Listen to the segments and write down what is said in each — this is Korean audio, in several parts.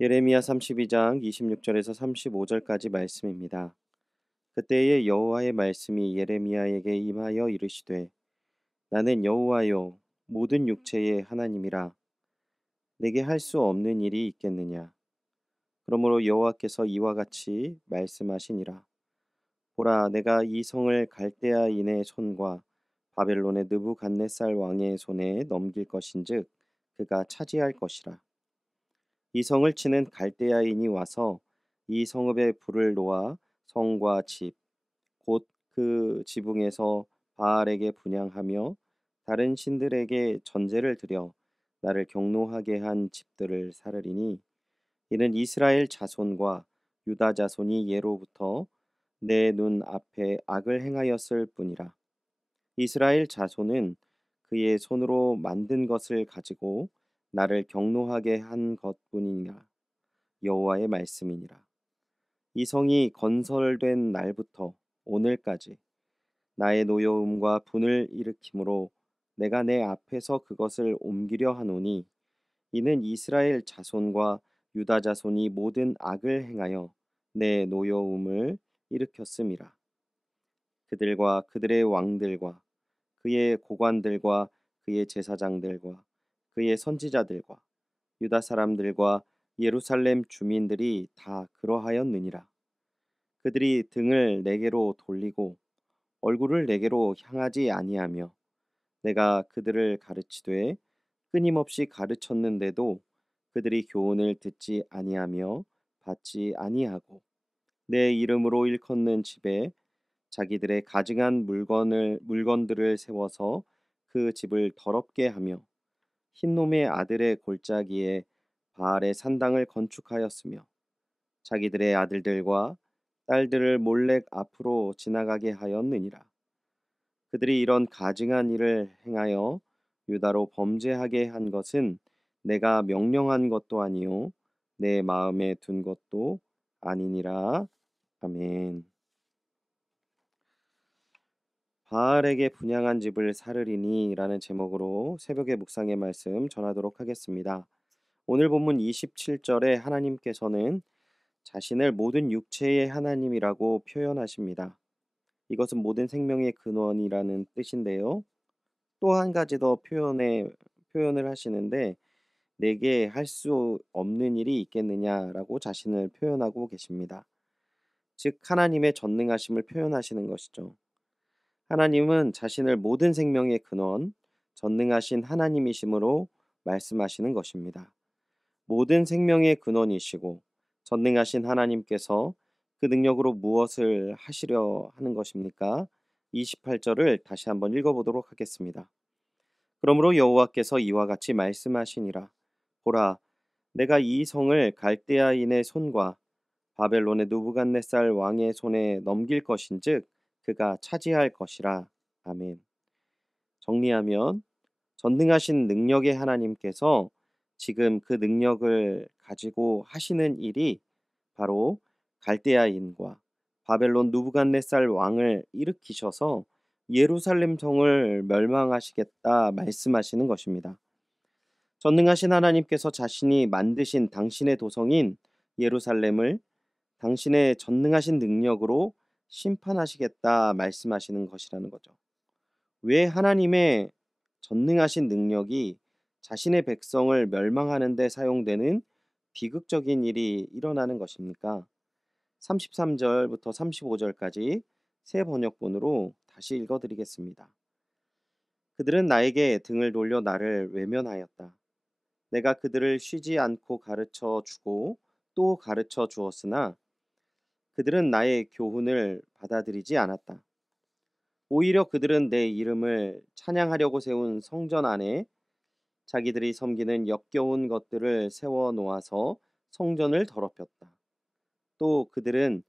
예레미야 32장 26절에서 35절까지 말씀입니다. 그때에 여호와의 말씀이 예레미야에게 임하여 이르시되 나는 여호와요 모든 육체의 하나님이라 내게 할 수 없는 일이 있겠느냐. 그러므로 여호와께서 이와 같이 말씀하시니라. 보라, 내가 이 성을 갈대아인의 손과 바벨론의 느부갓네살 왕의 손에 넘길 것인즉 그가 차지할 것이라. 이 성을 치는 갈대아인이 와서 이 성읍에 불을 놓아 성과 집 곧 그 지붕에서 바알에게 분향하며 다른 신들에게 전제를 드려 나를 경노하게 한 집들을 살으리니 이는 이스라엘 자손과 유다 자손이 예로부터 내 눈 앞에 악을 행하였을 뿐이라. 이스라엘 자손은 그의 손으로 만든 것을 가지고 나를 경노하게 한 것뿐이니라. 여호와의 말씀이니라. 이 성이 건설된 날부터 오늘까지 나의 노여움과 분을 일으키므로 내가 내 앞에서 그것을 옮기려 하노니 이는 이스라엘 자손과 유다 자손이 모든 악을 행하여 내 노여움을 일으켰음이라. 그들과 그들의 왕들과 그의 고관들과 그의 제사장들과 그의 선지자들과 유다 사람들과 예루살렘 주민들이 다 그러하였느니라. 그들이 등을 내게로 돌리고 얼굴을 내게로 향하지 아니하며 내가 그들을 가르치되 끊임없이 가르쳤는데도 그들이 교훈을 듣지 아니하며 받지 아니하고 내 이름으로 일컫는 집에 자기들의 가증한 물건들을 세워서 그 집을 더럽게 하며 흰놈의 아들의 골짜기에 바알의 산당을 건축하였으며 자기들의 아들들과 딸들을 몰래 앞으로 지나가게 하였느니라. 그들이 이런 가증한 일을 행하여 유다로 범죄하게 한 것은 내가 명령한 것도 아니요 내 마음에 둔 것도 아니니라. 아멘. 바알에게 분향한 집을 사르리니라는 제목으로 새벽의 묵상의 말씀 전하도록 하겠습니다. 오늘 본문 27절에 하나님께서는 자신을 모든 육체의 하나님이라고 표현하십니다. 이것은 모든 생명의 근원이라는 뜻인데요. 또 한 가지 더 표현을 하시는데 내게 할 수 없는 일이 있겠느냐라고 자신을 표현하고 계십니다. 즉 하나님의 전능하심을 표현하시는 것이죠. 하나님은 자신을 모든 생명의 근원, 전능하신 하나님이심으로 말씀하시는 것입니다. 모든 생명의 근원이시고 전능하신 하나님께서 그 능력으로 무엇을 하시려 하는 것입니까? 28절을 다시 한번 읽어보도록 하겠습니다. 그러므로 여호와께서 이와 같이 말씀하시니라. 보라, 내가 이 성을 갈대아인의 손과 바벨론의 느부갓네살 왕의 손에 넘길 것인즉 그가 차지할 것이라. 아멘. 정리하면 전능하신 능력의 하나님께서 지금 그 능력을 가지고 하시는 일이 바로 갈대아인과 바벨론 느부갓네살 왕을 일으키셔서 예루살렘 성을 멸망하시겠다 말씀하시는 것입니다. 전능하신 하나님께서 자신이 만드신 당신의 도성인 예루살렘을 당신의 전능하신 능력으로 심판하시겠다 말씀하시는 것이라는 거죠. 왜 하나님의 전능하신 능력이 자신의 백성을 멸망하는 데 사용되는 비극적인 일이 일어나는 것입니까? 33절부터 35절까지 새 번역본으로 다시 읽어드리겠습니다. 그들은 나에게 등을 돌려 나를 외면하였다. 내가 그들을 쉬지 않고 가르쳐 주고 또 가르쳐 주었으나 그들은 나의 교훈을 받아들이지 않았다. 오히려 그들은 내 이름을 찬양하려고 세운 성전 안에 자기들이 섬기는 역겨운 것들을 세워 놓아서 성전을 더럽혔다. 또 그들은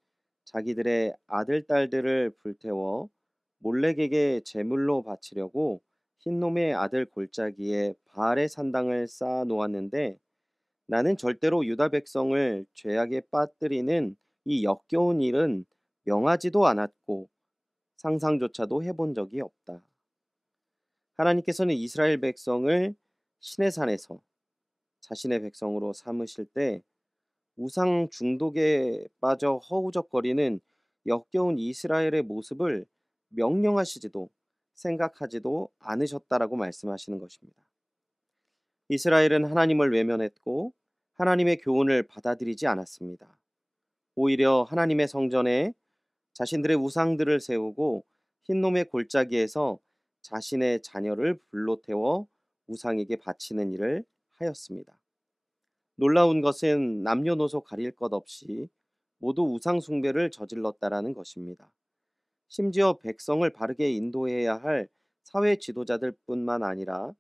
자기들의 아들, 딸들을 불태워 몰렉에게 제물로 바치려고 흰놈의 아들 골짜기에 바알의 산당을 쌓아 놓았는데 나는 절대로 유다 백성을 죄악에 빠뜨리는 이 역겨운 일은 명하지도 않았고 상상조차도 해본 적이 없다. 하나님께서는 이스라엘 백성을 시내산에서 자신의 백성으로 삼으실 때 우상 중독에 빠져 허우적거리는 역겨운 이스라엘의 모습을 명령하시지도 생각하지도 않으셨다라고 말씀하시는 것입니다. 이스라엘은 하나님을 외면했고 하나님의 교훈을 받아들이지 않았습니다. 오히려 하나님의 성전에 자신들의 우상들을 세우고 흰놈의 골짜기에서 자신의 자녀를 불로 태워 우상에게 바치는 일을 하였습니다. 놀라운 것은 남녀노소 가릴 것 없이 모두 우상 숭배를 저질렀다라는 것입니다. 심지어 백성을 바르게 인도해야 할 사회 지도자들뿐만 아니라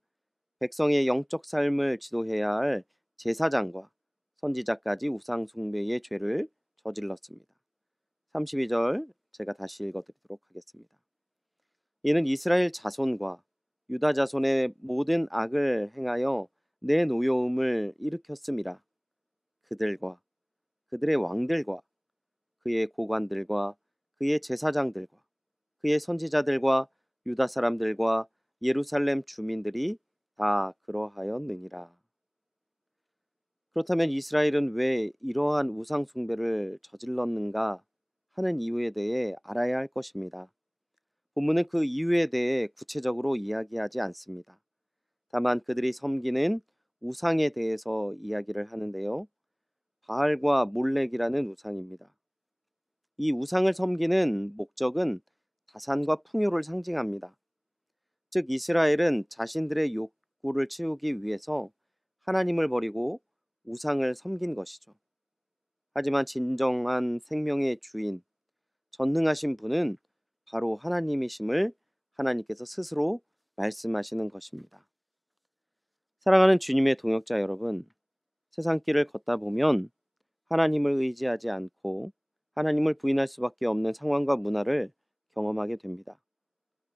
백성의 영적 삶을 지도해야 할 제사장과 선지자까지 우상 숭배의 죄를 저질렀습니다. 32절 제가 다시 읽어드리도록 하겠습니다. 이는 이스라엘 자손과 유다 자손의 모든 악을 행하여 내 노여움을 일으켰음이라. 그들과 그들의 왕들과 그의 고관들과 그의 제사장들과 그의 선지자들과 유다 사람들과 예루살렘 주민들이 다 그러하였느니라. 그렇다면 이스라엘은 왜 이러한 우상 숭배를 저질렀는가 하는 이유에 대해 알아야 할 것입니다. 본문은 그 이유에 대해 구체적으로 이야기하지 않습니다. 다만 그들이 섬기는 우상에 대해서 이야기를 하는데요. 바알과 몰렉이라는 우상입니다. 이 우상을 섬기는 목적은 다산과 풍요를 상징합니다. 즉 이스라엘은 자신들의 욕구를 채우기 위해서 하나님을 버리고 우상을 섬긴 것이죠. 하지만 진정한 생명의 주인, 전능하신 분은 바로 하나님이심을 하나님께서 스스로 말씀하시는 것입니다. 사랑하는 주님의 동역자 여러분, 세상길을 걷다 보면 하나님을 의지하지 않고 하나님을 부인할 수밖에 없는 상황과 문화를 경험하게 됩니다.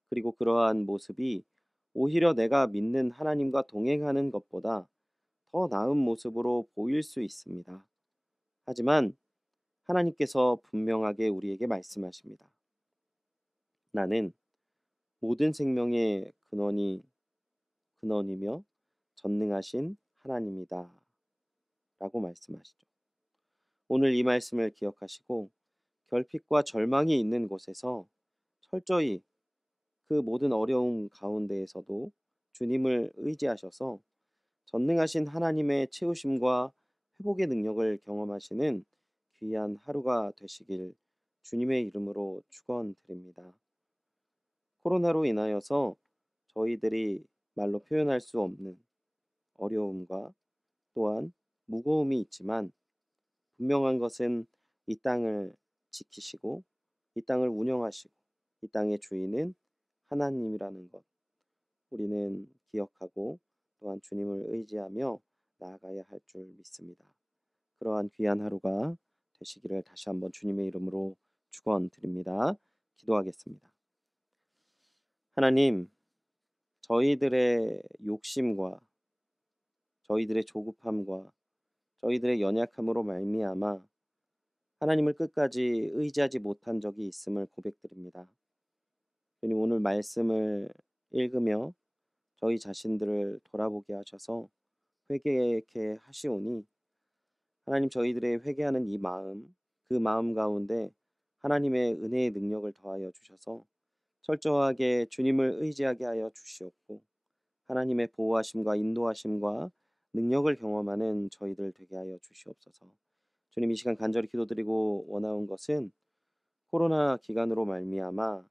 그리고 그러한 모습이 오히려 내가 믿는 하나님과 동행하는 것보다 더 나은 모습으로 보일 수 있습니다. 하지만 하나님께서 분명하게 우리에게 말씀하십니다. 나는 모든 생명의 근원이며 전능하신 하나님이다 라고 말씀하시죠. 오늘 이 말씀을 기억하시고 결핍과 절망이 있는 곳에서 철저히 그 모든 어려움 가운데에서도 주님을 의지하셔서 전능하신 하나님의 채우심과 회복의 능력을 경험하시는 귀한 하루가 되시길 주님의 이름으로 축원드립니다. 코로나로 인하여서 저희들이 말로 표현할 수 없는 어려움과 또한 무거움이 있지만 분명한 것은 이 땅을 지키시고 이 땅을 운영하시고 이 땅의 주인은 하나님이라는 것 우리는 기억하고 또한 주님을 의지하며 나아가야 할 줄 믿습니다. 그러한 귀한 하루가 되시기를 다시 한번 주님의 이름으로 축원드립니다. 기도하겠습니다. 하나님, 저희들의 욕심과 저희들의 조급함과 저희들의 연약함으로 말미암아 하나님을 끝까지 의지하지 못한 적이 있음을 고백드립니다. 주님, 오늘 말씀을 읽으며 저희 자신들을 돌아보게 하셔서 회개케 하시오니 하나님 저희들의 회개하는 이 마음, 그 마음 가운데 하나님의 은혜의 능력을 더하여 주셔서 철저하게 주님을 의지하게 하여 주시옵고 하나님의 보호하심과 인도하심과 능력을 경험하는 저희들 되게 하여 주시옵소서. 주님 이 시간 간절히 기도드리고 원하온 것은 코로나 기간으로 말미암아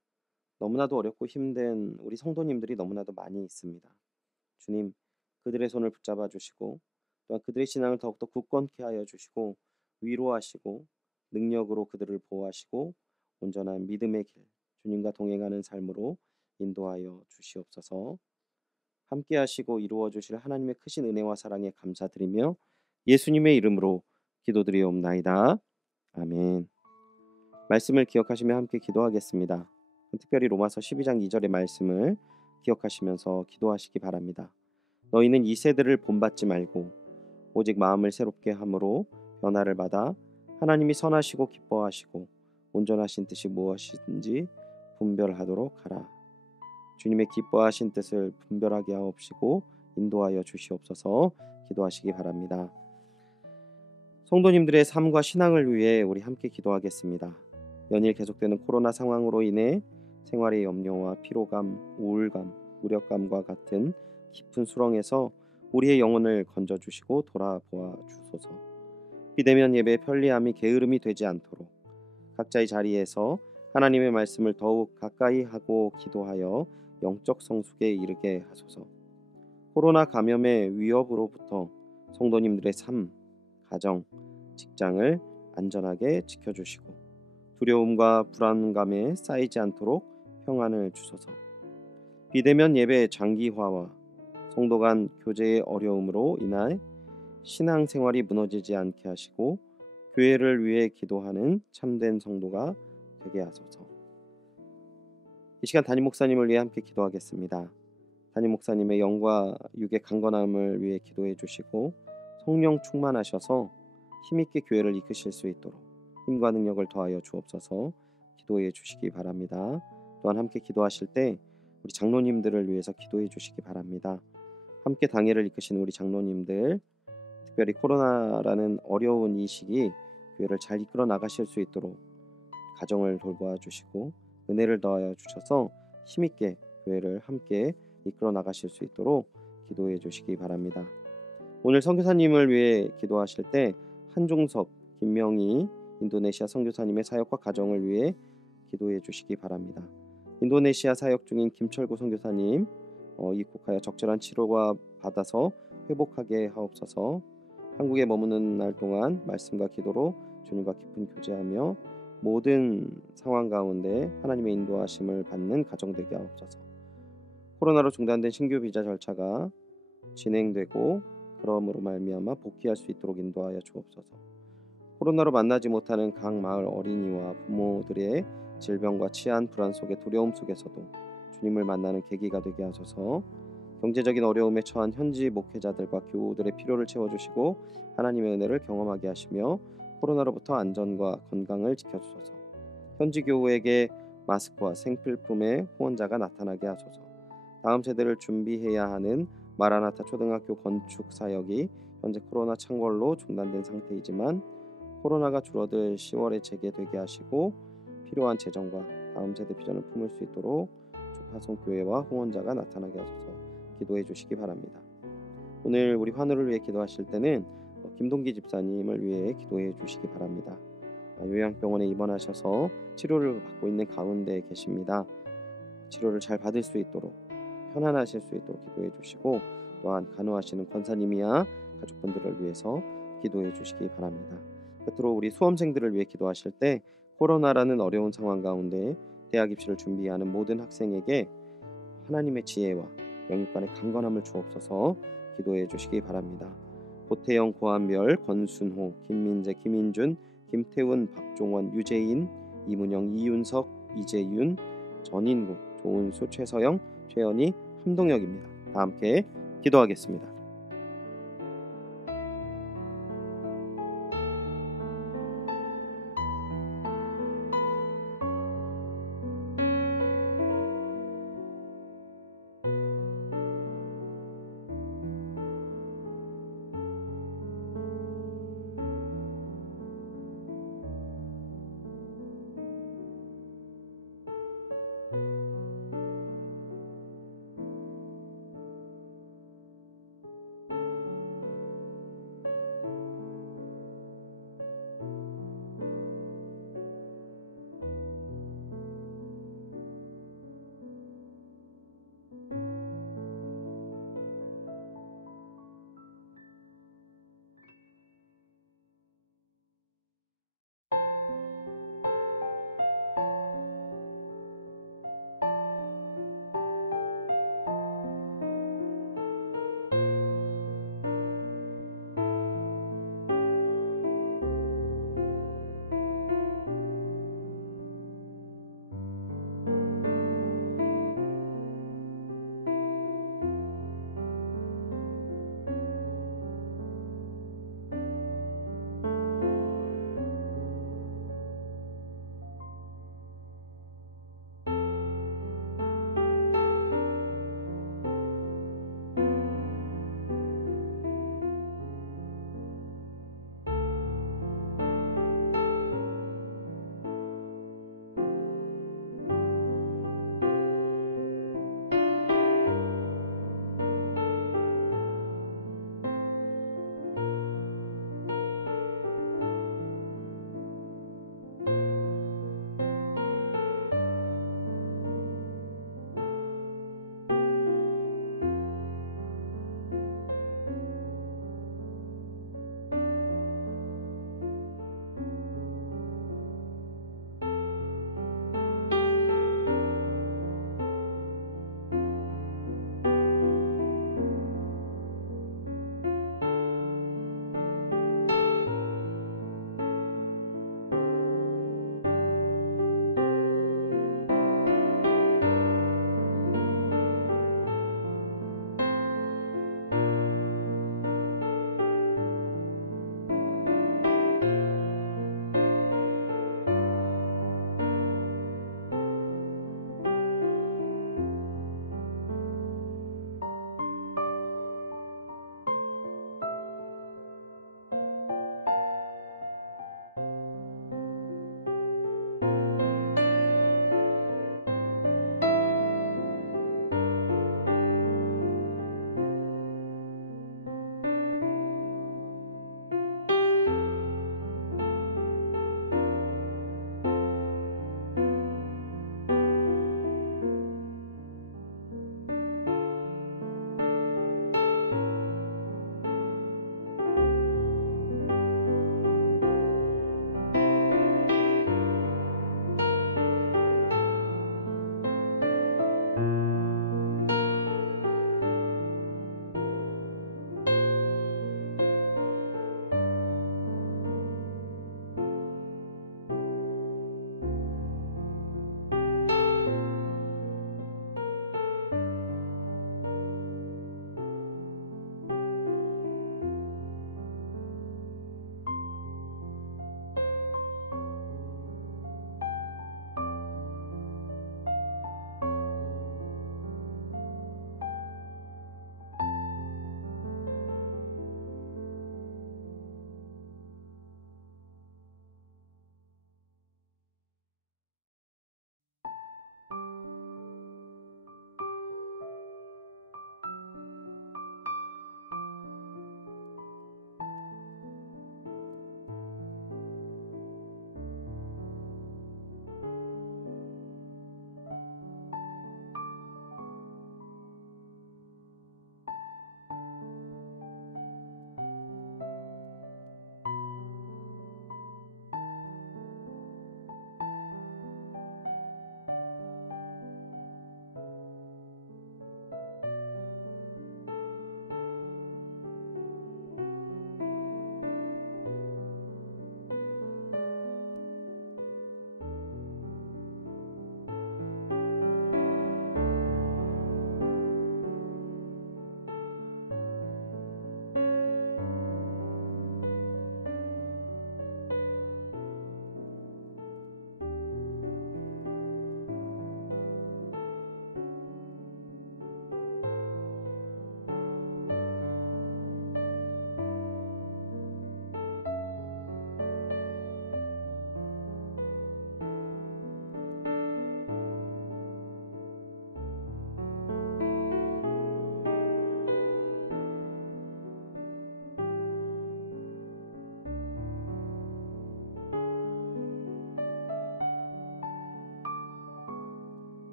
너무나도 어렵고 힘든 우리 성도님들이 너무나도 많이 있습니다. 주님 그들의 손을 붙잡아 주시고 또한 그들의 신앙을 더욱더 굳건케 하여 주시고 위로하시고 능력으로 그들을 보호하시고 온전한 믿음의 길 주님과 동행하는 삶으로 인도하여 주시옵소서. 함께 하시고 이루어 주실 하나님의 크신 은혜와 사랑에 감사드리며 예수님의 이름으로 기도드리옵나이다. 아멘. 말씀을 기억하시며 함께 기도하겠습니다. 특별히 로마서 12장 2절의 말씀을 기억하시면서 기도하시기 바랍니다. 너희는 이 세대를 본받지 말고 오직 마음을 새롭게 함으로 변화를 받아 하나님이 선하시고 기뻐하시고 온전하신 뜻이 무엇인지 분별하도록 하라. 주님의 기뻐하신 뜻을 분별하게 하옵시고 인도하여 주시옵소서. 기도하시기 바랍니다. 성도님들의 삶과 신앙을 위해 우리 함께 기도하겠습니다. 연일 계속되는 코로나 상황으로 인해 생활의 염려와 피로감, 우울감, 무력감과 같은 깊은 수렁에서 우리의 영혼을 건져주시고 돌아보아 주소서. 비대면 예배의 편리함이 게으름이 되지 않도록 각자의 자리에서 하나님의 말씀을 더욱 가까이 하고 기도하여 영적 성숙에 이르게 하소서. 코로나 감염의 위협으로부터 성도님들의 삶, 가정, 직장을 안전하게 지켜주시고 두려움과 불안감에 쌓이지 않도록 평안을 주소서. 비대면 예배 장기화와 성도 간 교제의 어려움으로 인해 신앙생활이 무너지지 않게 하시고 교회를 위해 기도하는 참된 성도가 되게 하소서. 이 시간 담임 목사님을 위해 함께 기도하겠습니다. 담임 목사님의 영과 육의 강건함을 위해 기도해 주시고 성령 충만하셔서 힘있게 교회를 이끄실 수 있도록 힘과 능력을 더하여 주옵소서. 기도해 주시기 바랍니다. 또한 함께 기도하실 때 우리 장로님들을 위해서 기도해 주시기 바랍니다. 함께 당회를 이끄시는 우리 장로님들, 특별히 코로나라는 어려운 이 시기 교회를 잘 이끌어 나가실 수 있도록 가정을 돌보아 주시고 은혜를 더하여 주셔서 힘있게 교회를 함께 이끌어 나가실 수 있도록 기도해 주시기 바랍니다. 오늘 선교사님을 위해 기도하실 때 한종섭, 김명희 인도네시아 선교사님의 사역과 가정을 위해 기도해 주시기 바랍니다. 인도네시아 사역 중인 김철구 선교사님 입국하여 적절한 치료가 받아서 회복하게 하옵소서. 한국에 머무는 날 동안 말씀과 기도로 주님과 깊은 교제하며 모든 상황 가운데 하나님의 인도하심을 받는 가정 되게 하옵소서. 코로나로 중단된 신규 비자 절차가 진행되고 그러므로 말미암아 복귀할 수 있도록 인도하여 주옵소서. 코로나로 만나지 못하는 각 마을 어린이와 부모들의 질병과 치안 불안 속에 두려움 속에서도 주님을 만나는 계기가 되게 하소서. 경제적인 어려움에 처한 현지 목회자들과 교우들의 필요를 채워주시고 하나님의 은혜를 경험하게 하시며 코로나로부터 안전과 건강을 지켜주소서. 현지 교우에게 마스크와 생필품의 후원자가 나타나게 하소서. 다음 세대를 준비해야 하는 마라나타 초등학교 건축 사역이 현재 코로나 창궐로 중단된 상태이지만 코로나가 줄어들 10월에 재개되게 하시고 필요한 재정과 다음 세대 비전을 품을 수 있도록 주파송 교회와 후원자가 나타나게 하소서. 기도해 주시기 바랍니다. 오늘 우리 환우를 위해 기도하실 때는 김동기 집사님을 위해 기도해 주시기 바랍니다. 요양병원에 입원하셔서 치료를 받고 있는 가운데 계십니다. 치료를 잘 받을 수 있도록 편안하실 수 있도록 기도해 주시고 또한 간호하시는 권사님이야 가족분들을 위해서 기도해 주시기 바랍니다. 끝으로 우리 수험생들을 위해 기도하실 때 코로나라는 어려운 상황 가운데 대학 입시를 준비하는 모든 학생에게 하나님의 지혜와 영육간의 강건함을 주옵소서. 기도해 주시기 바랍니다. 고태영, 고한별, 권순호, 김민재, 김인준, 김태훈, 박종원, 유재인, 이문영, 이윤석, 이재윤, 전인구, 조은수, 최서영, 최연희, 함동혁입니다. 다 함께 기도하겠습니다.